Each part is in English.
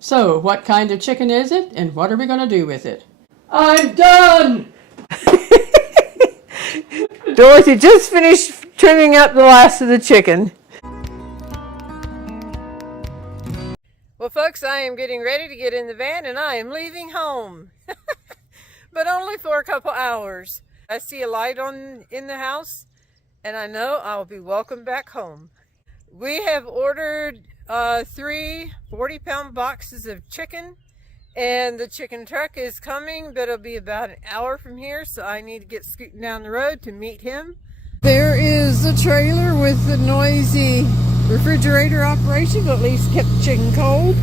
So, what kind of chicken is it, and what are we going to do with it? I'm done! Dorothy just finished trimming up the last of the chicken. Well, folks, I am getting ready to get in the van and I am leaving home. But only for a couple hours. I see a light on in the house and I know I'll be welcome back home. We have ordered 3 40-pound boxes of chicken, and the chicken truck is coming, but it'll be about an hour from here, so I need to get scooting down the road to meet him. There is a trailer with a noisy refrigerator operation, but at least kept the chicken cold.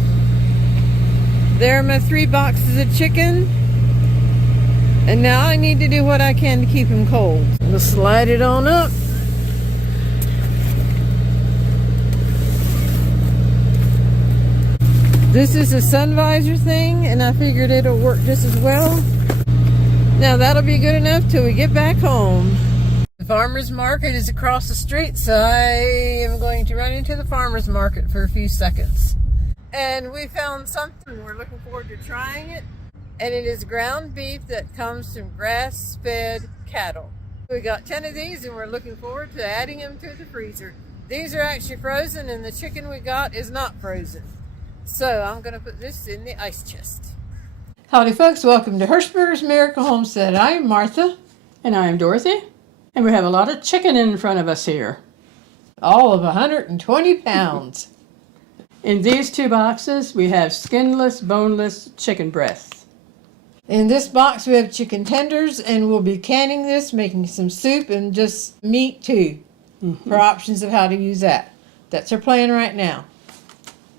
There are my 3 boxes of chicken, and now I need to do what I can to keep them cold. I'm gonna slide it on up. This is a sun visor thing, and I figured it'll work just as well. Now that'll be good enough till we get back home. The farmer's market is across the street, so I am going to run into the farmer's market for a few seconds. And we found something, we're looking forward to trying it. And it is ground beef that comes from grass-fed cattle. We got 10 of these and we're looking forward to adding them to the freezer. These are actually frozen and the chicken we got is not frozen. So I'm going to put this in the ice chest. Howdy folks, welcome to Hirschberger's Miracle Homestead. I am Martha. And I am Dorothy. And we have a lot of chicken in front of us here. All of 120 pounds. In these 2 boxes, we have skinless, boneless chicken breasts. In this box we have chicken tenders, and we'll be canning this, making some soup, and just meat too, for options of how to use that. That's our plan right now.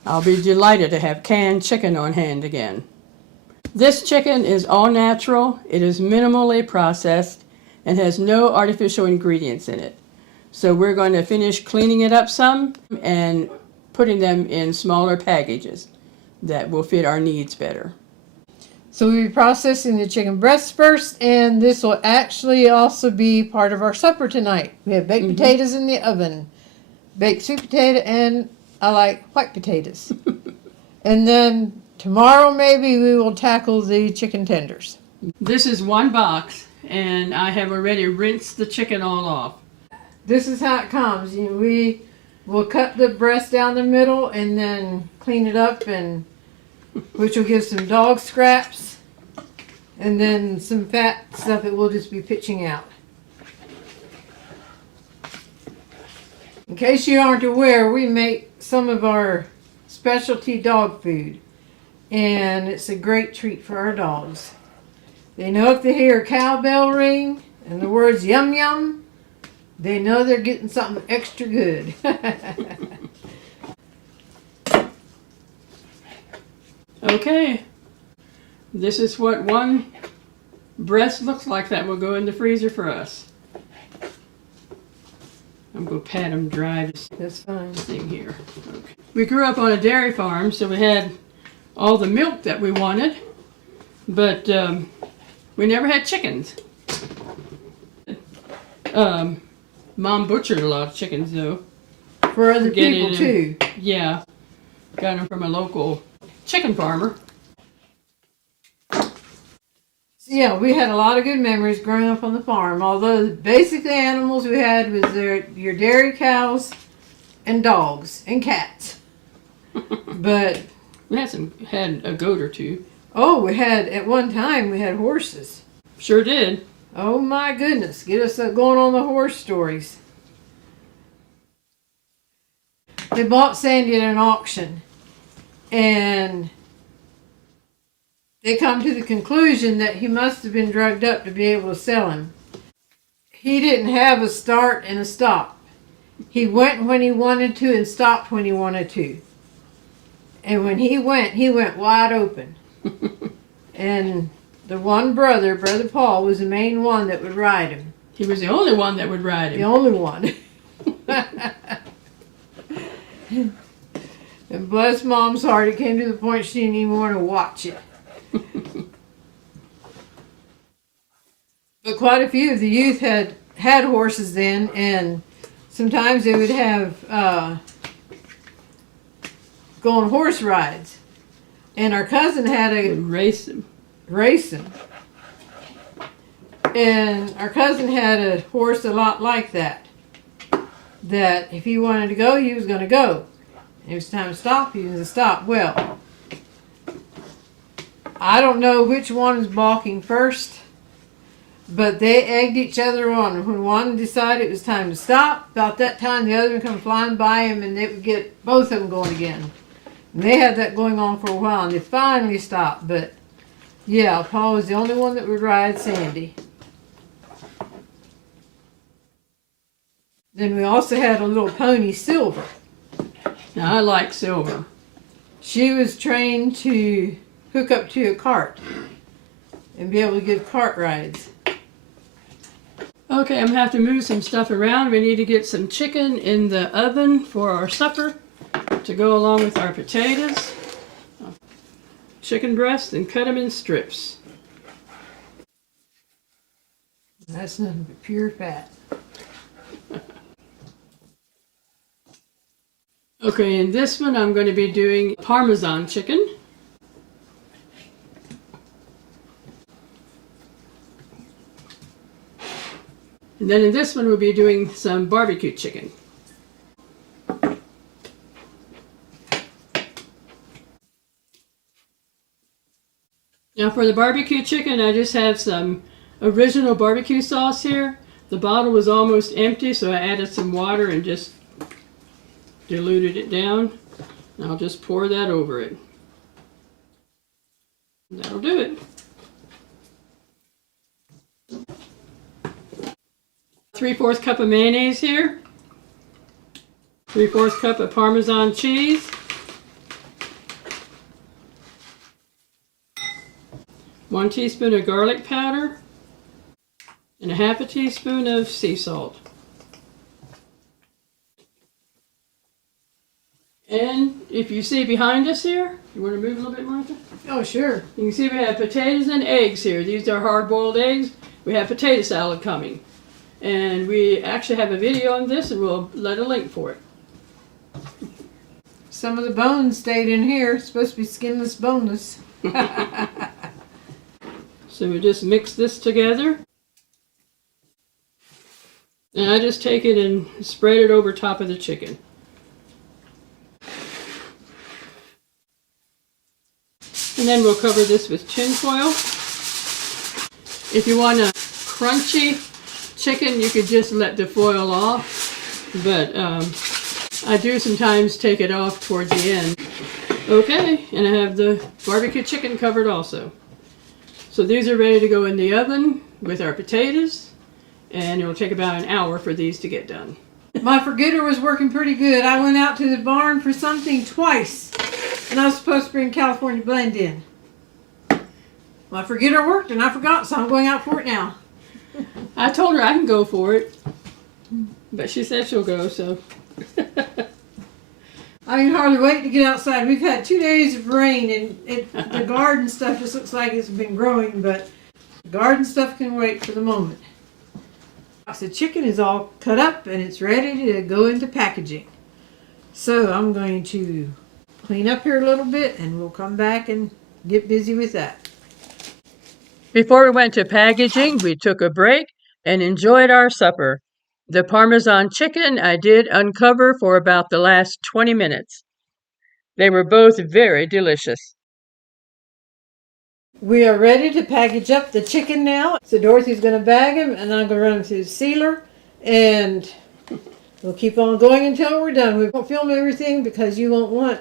I'll be delighted to have canned chicken on hand again. This chicken is all natural, it is minimally processed, and has no artificial ingredients in it. So we're going to finish cleaning it up some and putting them in smaller packages that will fit our needs better. So we'll be processing the chicken breasts first, and this will actually also be part of our supper tonight. We have baked potatoes in the oven, baked sweet potato, and I like white potatoes. And then tomorrow maybe we will tackle the chicken tenders. This is 1 box, and I have already rinsed the chicken all off. This is how it comes. We will cut the breast down the middle and then clean it up, and which will give some dog scraps and then some fat stuff that we'll just be pitching out. In case you aren't aware, we make some of our specialty dog food, and it's a great treat for our dogs. They know if they hear a cowbell ring and the words yum yum, they know they're getting something extra good. Okay, this is what 1 breast looks like that will go in the freezer for us. I'm going to pat them dry. That's fine. Thing here. Okay. We grew up on a dairy farm, so we had all the milk that we wanted, but we never had chickens. Mom butchered a lot of chickens though. For other people too. Yeah, got them from a local chicken farmer. Yeah, we had a lot of good memories growing up on the farm. Although basically the animals we had was your dairy cows and dogs and cats. But we had a goat or 2. Oh, we had at one time we had horses. Sure did. Oh my goodness, get us going on the horse stories. They bought Sandy at an auction, and they come to the conclusion that he must have been drugged up to be able to sell him. He didn't have a start and a stop. He went when he wanted to and stopped when he wanted to. And when he went wide open. And the one brother Paul, was the main one that would ride him. He was the only one that would ride him. The only one. And bless Mom's heart, it came to the point she didn't even want to watch it. But quite a few of the youth had horses then, and sometimes they would have go on horse rides. And our cousin had a Racing. And our cousin had a horse a lot like that. That if he wanted to go, he was going to go. If it was time to stop, he was going to stop. Well, I don't know which one was balking first, but they egged each other on. When one decided it was time to stop, about that time the other would come flying by him and they would get both of them going again. And they had that going on for a while and they finally stopped. But yeah, Paul was the only one that would ride Sandy. Then we also had a little pony, Silver. Now, I like Silver. She was trained to hook up to a cart and be able to give cart rides. Okay, I'm gonna have to move some stuff around. We need to get some chicken in the oven for our supper to go along with our potatoes. Chicken breasts and cut them in strips. That's nothing but pure fat. Okay, in this one I'm going to be doing Parmesan chicken. And then in this one we'll be doing some barbecue chicken. Now for the barbecue chicken, I just have some original barbecue sauce here. The bottle was almost empty, so I added some water and just diluted it down. And I'll just pour that over it. That'll do it. 3/4 cup of mayonnaise here. 3/4 cup of Parmesan cheese. 1 teaspoon of garlic powder. And 1/2 teaspoon of sea salt. And if you see behind us here, you want to move a little bit, Martha? Oh, sure. You can see we have potatoes and eggs here. These are hard-boiled eggs. We have potato salad coming. And we actually have a video on this, and we'll let a link for it. Some of the bones stayed in here. It's supposed to be skinless, boneless. So we just mix this together. And I just take it and spread it over top of the chicken. And then we'll cover this with tin foil. If you want a crunchy chicken, you could just let the foil off. But I do sometimes take it off towards the end. Okay, and I have the barbecue chicken covered also. So these are ready to go in the oven with our potatoes. And it will take about an hour for these to get done. My forgetter was working pretty good. I went out to the barn for something twice. And I was supposed to bring California Blend in. My forgetter worked and I forgot, so I'm going out for it now. I told her I can go for it. But she said she'll go, so. I can hardly wait to get outside. We've had 2 days of rain and the garden stuff just looks like it's been growing, but the garden stuff can wait for the moment. The chicken is all cut up and it's ready to go into packaging. So I'm going to clean up here a little bit and we'll come back and get busy with that. Before we went to packaging, we took a break and enjoyed our supper. The Parmesan chicken I did uncover for about the last 20 minutes. They were both very delicious. We are ready to package up the chicken now. So Dorothy's going to bag them and I'm going to run them through the sealer and we'll keep on going until we're done. We won't film everything because you won't want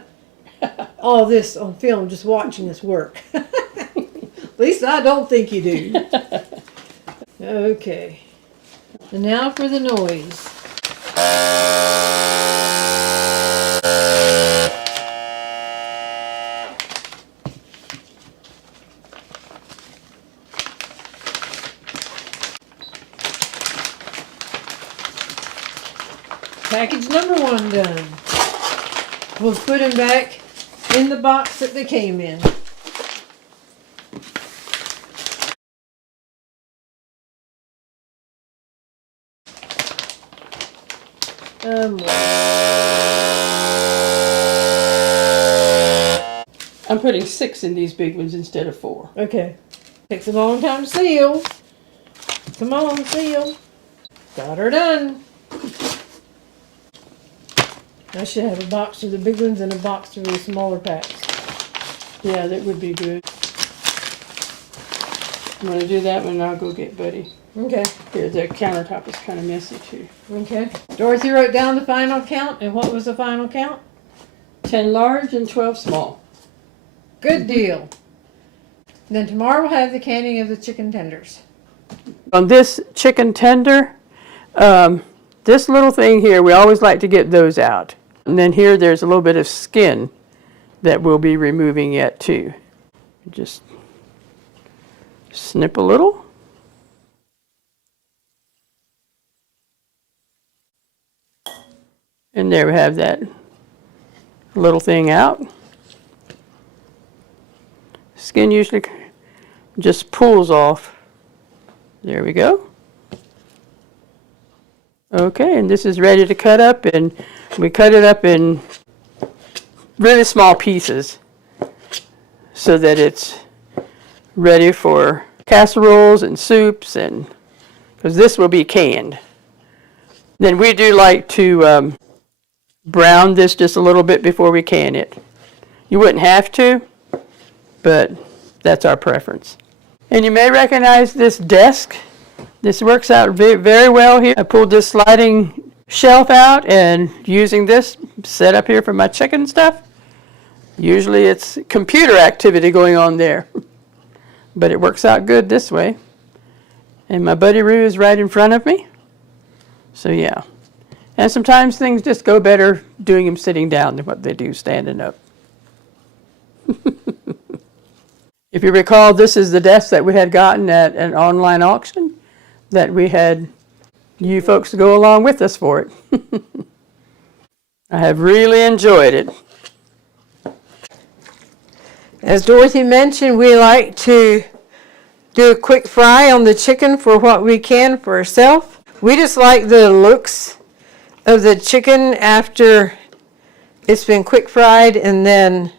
all this on film just watching us work. At least I don't think you do. Okay. And now for the noise. Package number 1 done. We'll put them back in the box that they came in. I'm I'm putting 6 in these big ones instead of 4. Okay. Takes a long time to seal. Come on, seal. Got her done. I should have a box of the big ones and a box of the smaller packs. Yeah, that would be good. I'm going to do that one and I'll go get Buddy. Okay. Here, the countertop is kind of messy too. Okay. Dorothy wrote down the final count, and what was the final count? 10 large and 12 small. Good deal. Then tomorrow we'll have the canning of the chicken tenders. On this chicken tender, this little thing here, we always like to get those out. And then here there's a little bit of skin that we'll be removing yet too. Just snip a little. And there we have that little thing out. Skin usually just pulls off. There we go. Okay, and this is ready to cut up, and we cut it up in really small pieces so that it's ready for casseroles and soups, and because this will be canned. Then we do like to brown this just a little bit before we can it. You wouldn't have to, but that's our preference. And you may recognize this desk. This works out very well here. I pulled this sliding shelf out and using this set up here for my chicken stuff. Usually it's computer activity going on there, but it works out good this way. And my buddy Roo is right in front of me. So yeah. And sometimes things just go better doing them sitting down than what they do standing up. If you recall, this is the desk that we had gotten at an online auction that we had you folks to go along with us for it. I have really enjoyed it. As Dorothy mentioned, we like to do a quick fry on the chicken for what we can for ourselves. We just like the looks of the chicken after it's been quick fried and then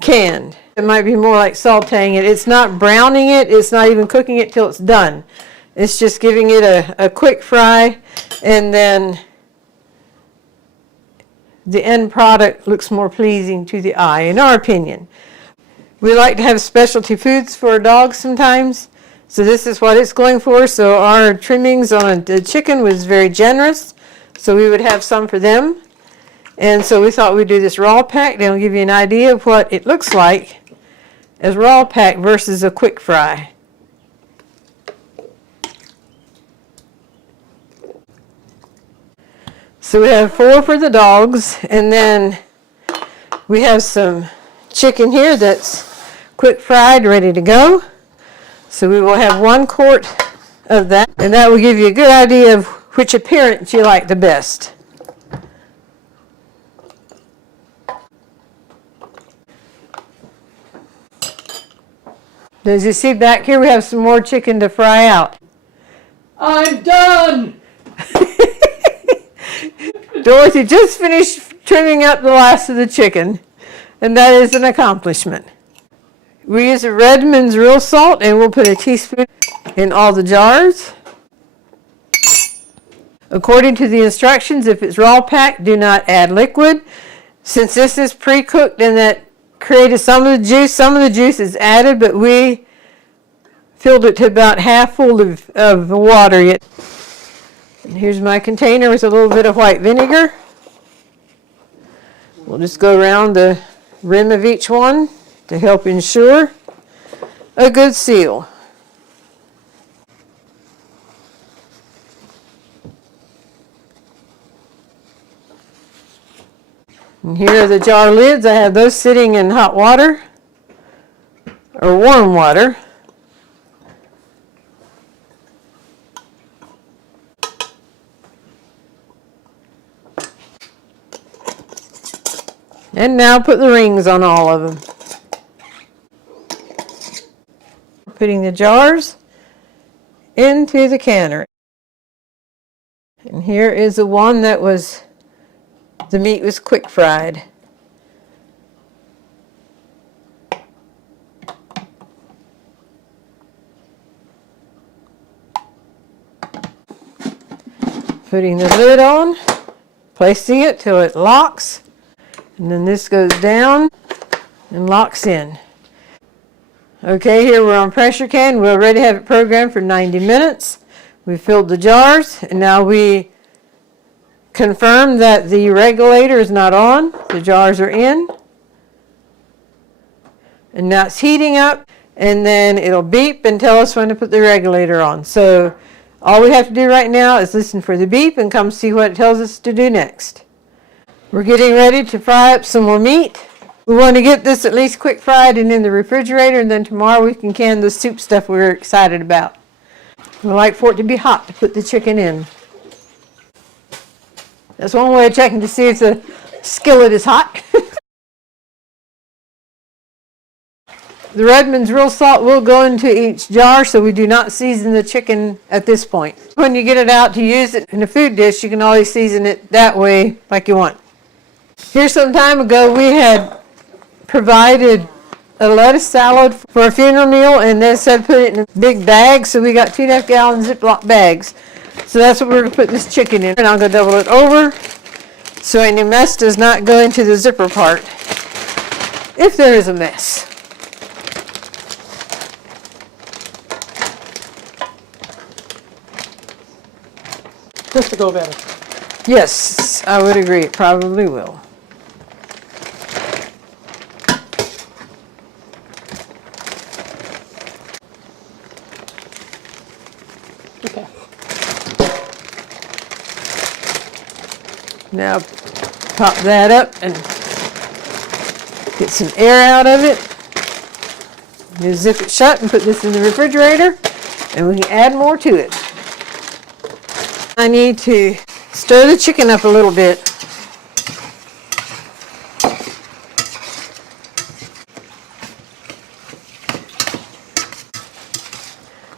canned. It might be more like sauteing it. It's not browning it. It's not even cooking it till it's done. It's just giving it a quick fry, and then the end product looks more pleasing to the eye, in our opinion. We like to have specialty foods for our dogs sometimes, so this is what it's going for. So our trimmings on the chicken was very generous, so we would have some for them. And so we thought we'd do this raw pack. That'll give you an idea of what it looks like as raw pack versus a quick fry. So we have 4 for the dogs, and then we have some chicken here that's quick fried, ready to go. So we will have 1 quart of that, and that will give you a good idea of which appearance you like the best. As you see back here, we have some more chicken to fry out. I'm done! Dorothy just finished trimming up the last of the chicken, and that is an accomplishment. We use a Redmond's real salt, and we'll put a teaspoon in all the jars. According to the instructions, if it's raw packed, do not add liquid. Since this is pre-cooked and that created some of the juice is added, but we filled it to about half full of water. And here's my container with a little bit of white vinegar. We'll just go around the rim of each one to help ensure a good seal. And here are the jar lids. I have those sitting in hot water or warm water. And now put the rings on all of them. Putting the jars into the canner. And here is the one that was, the meat was quick fried. putting the lid on, placing it till it locks, and then this goes down and locks in. Okay, here we're on pressure can. We already have it programmed for 90 minutes. We filled the jars, and now we confirm that the regulator is not on. The jars are in. And now it's heating up, and then it'll beep and tell us when to put the regulator on. So all we have to do right now is listen for the beep and come see what it tells us to do next. We're getting ready to fry up some more meat. We want to get this at least quick fried and in the refrigerator, and then tomorrow we can can the soup stuff we're excited about. We like for it to be hot to put the chicken in. That's one way of checking to see if the skillet is hot. The Redmond's real salt will go into each jar, so we do not season the chicken at this point. When you get it out to use it in a food dish, you can always season it that way like you want. Here some time ago we had provided a lettuce salad for a funeral meal, and they said put it in a big bag, so we got 2.5 gallon Ziploc bags. So that's what we're going to put this chicken in. And I'm going to double it over so any mess does not go into the zipper part, if there is a mess. This will go better. Yes, I would agree. It probably will. Okay. Now pop that up and get some air out of it. Just zip it shut and put this in the refrigerator, and we can add more to it. I need to stir the chicken up a little bit.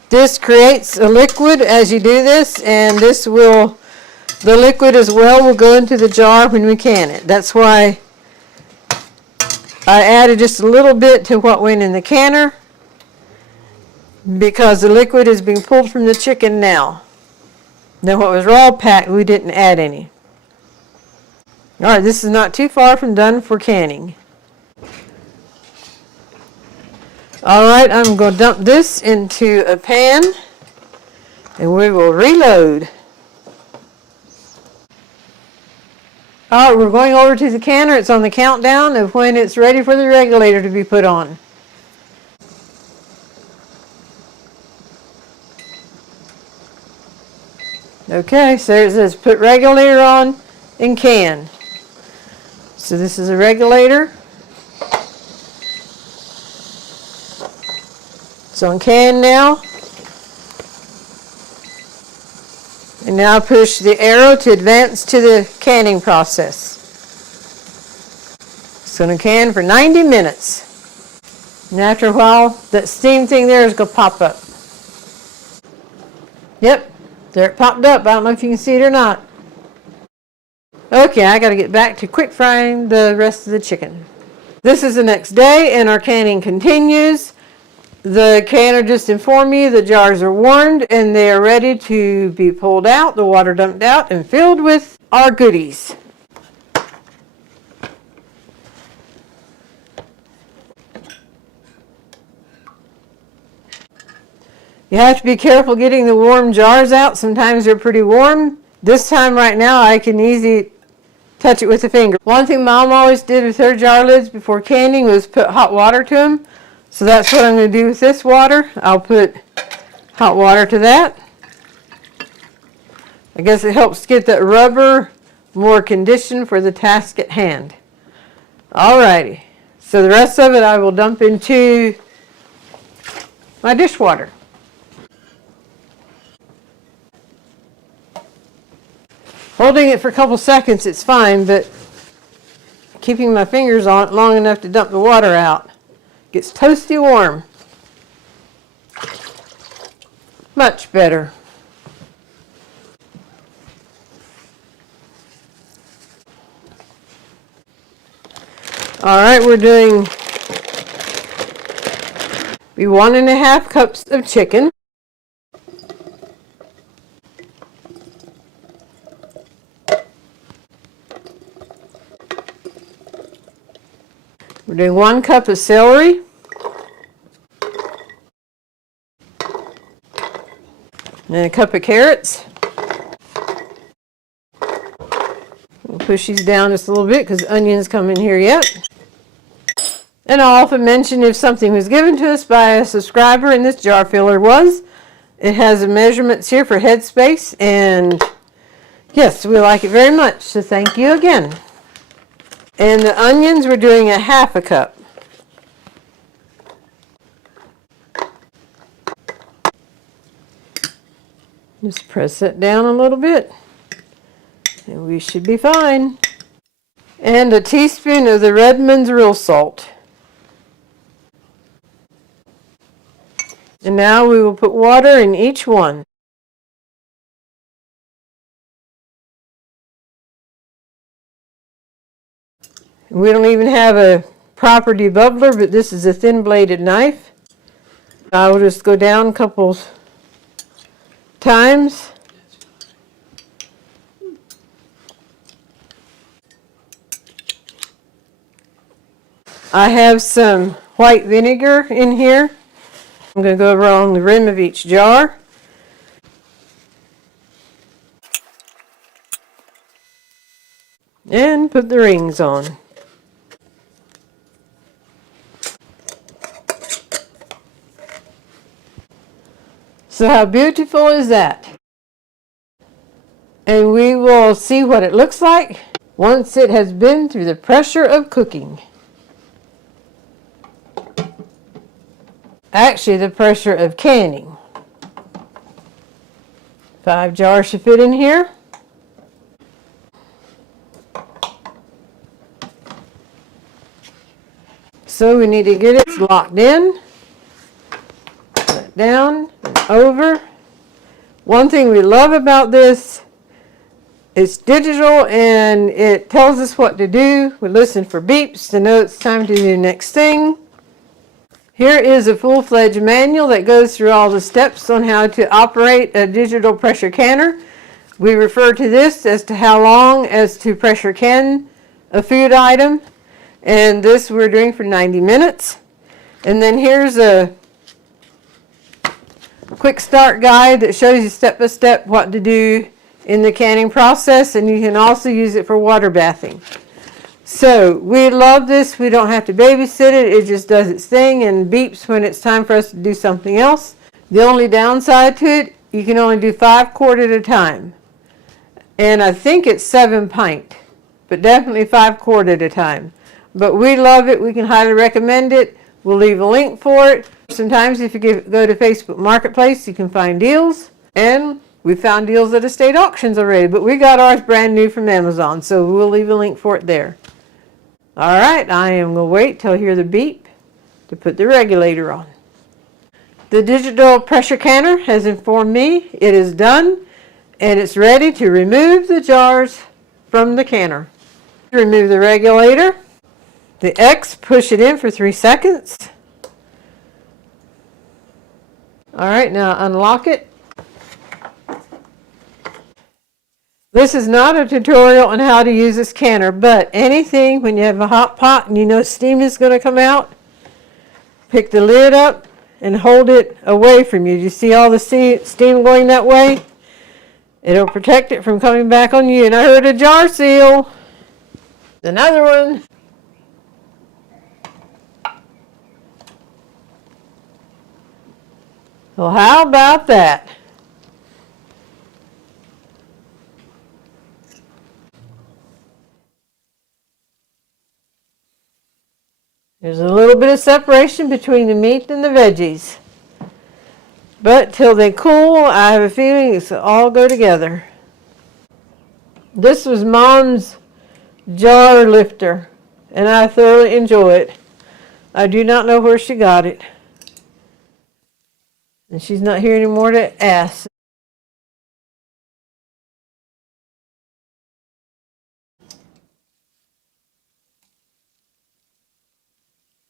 This creates a liquid as you do this, and the liquid as well will go into the jar when we can it. That's why I added just a little bit to what went in the canner, because the liquid is being pulled from the chicken now. Then what was raw packed, we didn't add any. All right, this is not too far from done for canning. All right, I'm going to dump this into a pan, and we will reload. All right, we're going over to the canner. It's on the countdown of when it's ready for the regulator to be put on. Okay, so it says put regulator on and can. So this is a regulator. It's on can now. And now push the arrow to advance to the canning process. It's going to can for 90 minutes. And after a while, that steam thing there is going to pop up. Yep, there it popped up. I don't know if you can see it or not. Okay, I got to get back to quick frying the rest of the chicken. This is the next day, and our canning continues. The canner just informed me the jars are warmed and they are ready to be pulled out, the water dumped out, and filled with our goodies. You have to be careful getting the warm jars out. Sometimes they're pretty warm. This time right now I can easily touch it with a finger. One thing Mom always did with her jar lids before canning was put hot water to them. So that's what I'm going to do with this water. I'll put hot water to that. I guess it helps get that rubber more conditioned for the task at hand. Alrighty. So the rest of it I will dump into my dishwater. Holding it for a couple seconds, it's fine, but keeping my fingers on it long enough to dump the water out. Gets toasty warm. Much better. All right, we're doing 1.5 cups of chicken. doing 1 cup of celery. And a cup of carrots. We'll push these down just a little bit because onions come in here yet. And I'll often mention if something was given to us by a subscriber, and this jar filler was. It has the measurements here for headspace, and yes, we like it very much, so thank you again. And the onions, we're doing 1/2 cup. Just press it down a little bit, and we should be fine. And a teaspoon of the Redmond's real salt. And now we will put water in each one. We don't even have a proper debubbler, but this is a thin bladed knife. I will just go down a couple times. I have some white vinegar in here. I'm going to go around the rim of each jar. And put the rings on. So how beautiful is that? And we will see what it looks like once it has been through the pressure of cooking. Actually, the pressure of canning. 5 jars should fit in here. So we need to get it locked in. Put it down and over. One thing we love about this, it's digital and it tells us what to do. We listen for beeps to know it's time to do the next thing. Here is a full-fledged manual that goes through all the steps on how to operate a digital pressure canner. We refer to this as to how long as to pressure can a food item. And this we're doing for 90 minutes. And then here's a quick start guide that shows you step by step what to do in the canning process, and you can also use it for water bathing. So we love this. We don't have to babysit it. It just does its thing and beeps when it's time for us to do something else. The only downside to it, you can only do 5 quart at a time. And I think it's 7 pint, but definitely 5 quart at a time. But we love it. We can highly recommend it. We'll leave a link for it. Sometimes if you go to Facebook Marketplace, you can find deals. And we found deals at estate auctions already, but we got ours brand new from Amazon, so we'll leave a link for it there. All right, I am going to wait till I hear the beep to put the regulator on. The digital pressure canner has informed me it is done, and it's ready to remove the jars from the canner. Remove the regulator. The X, push it in for 3 seconds. All right, now unlock it. This is not a tutorial on how to use this canner, but anything when you have a hot pot and you know steam is going to come out, pick the lid up and hold it away from you. Do you see all the steam going that way? It'll protect it from coming back on you. And I heard a jar seal. Another one. Well, how about that? There's a little bit of separation between the meat and the veggies. But till they cool, I have a feeling it's all go together. This was Mom's jar lifter, and I thoroughly enjoy it. I do not know where she got it. And she's not here anymore to ask.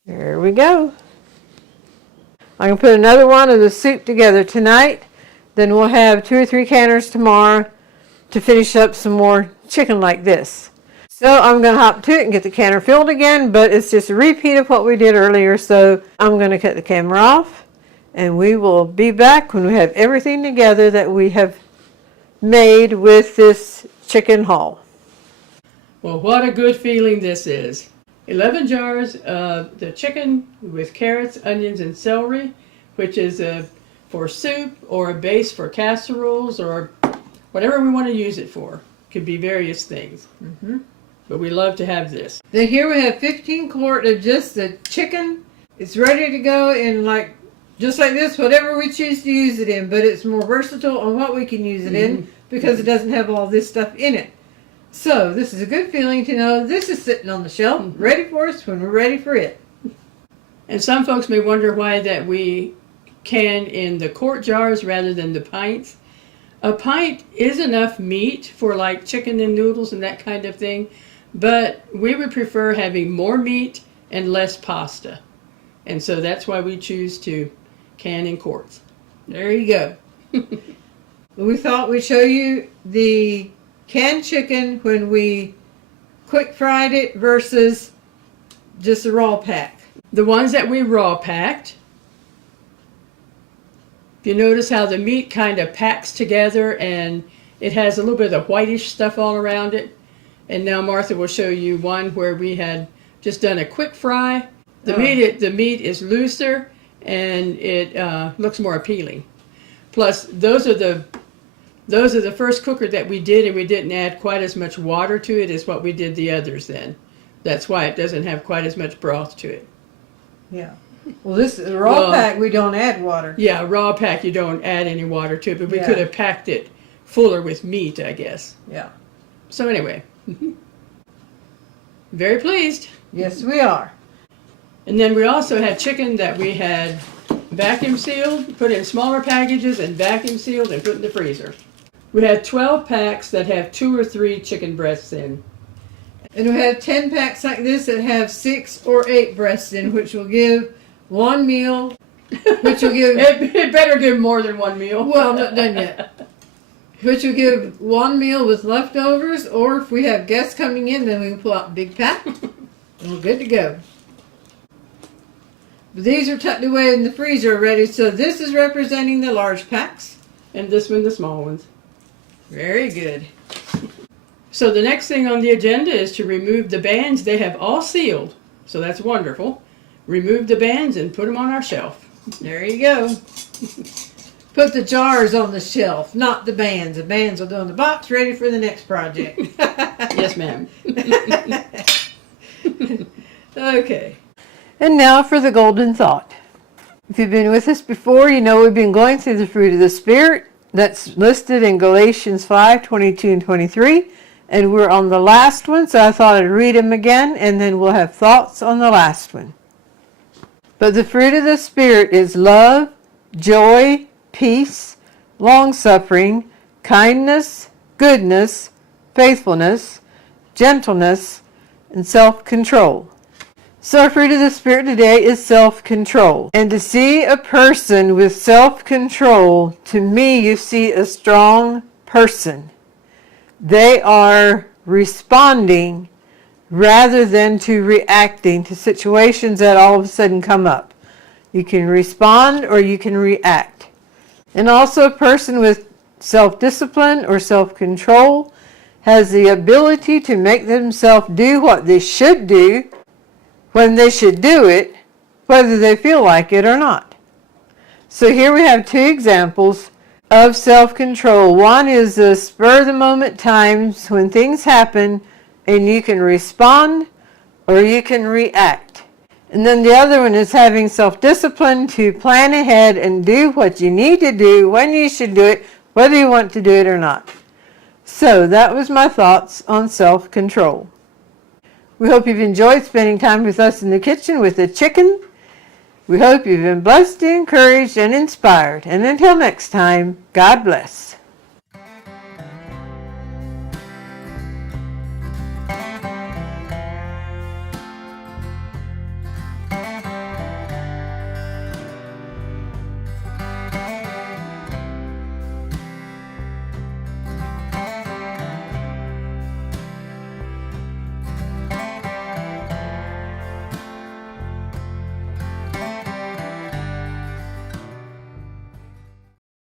There we go. I'm going to put another one of the soup together tonight. Then we'll have 2 or 3 canners tomorrow to finish up some more chicken like this. So I'm going to hop to it and get the canner filled again, but it's just a repeat of what we did earlier. So I'm going to cut the camera off, and we will be back when we have everything together that we have made with this chicken haul. Well, what a good feeling this is. 11 jars of the chicken with carrots, onions, and celery, which is for soup or a base for casseroles or whatever we want to use it for. Could be various things. But we love to have this. Then here we have 15 quart of just the chicken. It's ready to go in just like this, whatever we choose to use it in, but it's more versatile on what we can use it in because it doesn't have all this stuff in it. So this is a good feeling to know this is sitting on the shelf, ready for us when we're ready for it. And some folks may wonder why that we can in the quart jars rather than the pints. A pint is enough meat for like chicken and noodles and that kind of thing, but we would prefer having more meat and less pasta. And so that's why we choose to can in quarts. There you go. We thought we'd show you the canned chicken when we quick fried it versus just a raw pack. The ones that we raw packed, if you notice how the meat kind of packs together and it has a little bit of whitish stuff all around it. And now Martha will show you one where we had just done a quick fry. The meat is looser and it looks more appealing. Plus, those are the first cooker that we did, and we didn't add quite as much water to it as what we did the others then. That's why it doesn't have quite as much broth to it. Yeah. Well, this is a raw pack. We don't add water. Yeah, raw pack, you don't add any water to it, but we could have packed it fuller with meat, I guess. Yeah. So anyway, very pleased. Yes, we are. And then we also had chicken that we had vacuum sealed, put in smaller packages and vacuum sealed and put in the freezer. We had 12 packs that have 2 or 3 chicken breasts in. And we have 10 packs like this that have 6 or 8 breasts in, which will give one meal, which will give... it better give more than one meal. Well, not done yet. Which will give one meal with leftovers, or if we have guests coming in, then we can pull out a big pack, and we're good to go. But these are tucked away in the freezer already, so this is representing the large packs. And this one, the small ones. Very good. So the next thing on the agenda is to remove the bands. They have all sealed, so that's wonderful. Remove the bands and put them on our shelf. There you go. Put the jars on the shelf, not the bands. The bands will go in the box, ready for the next project. Yes, ma'am. Okay. And now for the golden thought. If you've been with us before, you know we've been going through the fruit of the Spirit. That's listed in Galatians 5, 22 and 23. And we're on the last one, so I thought I'd read them again, and then we'll have thoughts on the last one. But the fruit of the Spirit is love, joy, peace, long-suffering, kindness, goodness, faithfulness, gentleness, and self-control. So our fruit of the Spirit today is self-control. And to see a person with self-control, to me, you see a strong person. They are responding rather than to reacting to situations that all of a sudden come up. You can respond or you can react. And also a person with self-discipline or self-control has the ability to make themselves do what they should do when they should do it, whether they feel like it or not. So here we have 2 examples of self-control. One is the spur-of-the-moment times when things happen and you can respond or you can react. And then the other one is having self-discipline to plan ahead and do what you need to do when you should do it, whether you want to do it or not. So that was my thoughts on self-control. We hope you've enjoyed spending time with us in the kitchen with the chicken. We hope you've been blessed, encouraged, and inspired. And until next time, God bless.